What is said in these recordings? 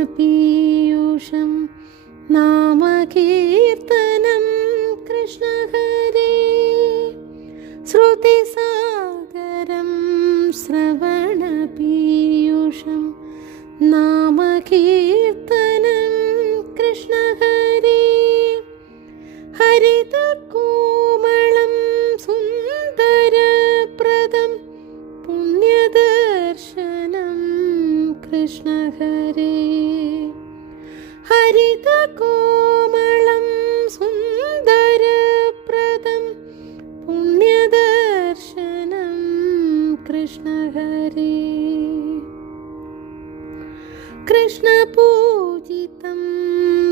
श्रवणपीयूषं नामकीर्तनं कृष्णहरे श्रुतिसागरं श्रवणपीयूषं नामकीर्तनं कृष्णहरे हरितकोमलं सुन्दरप्रदं पुण्यदर्शनं कृष्णहरे ഹരിതകോമളം സുന്ദരപ്രദം. പുണ്യദർശനം കൃഷ്ണഹരി. കൃഷ്ണപൂജിതം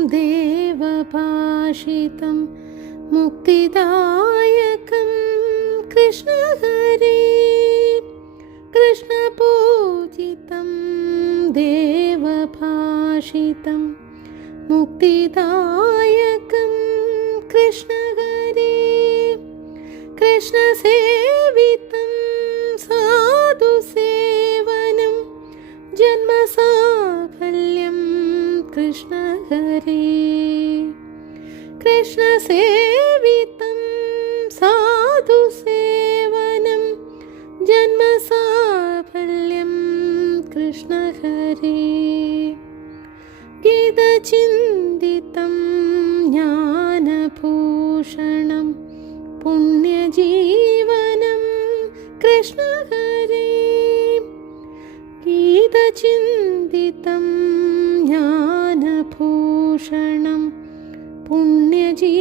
ദേവഭാഷിതം മുക്തിദായകം കൃഷ്ണഹരി. കൃഷ്ണപൂജിതം ദേവഭാഷിതം മുക്തിദായകം. കൃഷ്ണഹരി കൃഷ്ണസേവിതം സാധുസേവനം ജന്മസാഫല്യം. കൃഷ്ണഹരി കൃഷ്ണസേവിതം സാധുസേവനം ജന്മസാഫല്യം. കൃഷ്ണഹരി. കിതചിന്തിതം ജ്ഞാനഭൂഷണം പുണ്യജീവനം കൃഷ്ണഹരേ. ഗീതചിന്തിതം ജ്ഞാനഭൂഷണം പുണ്യജീ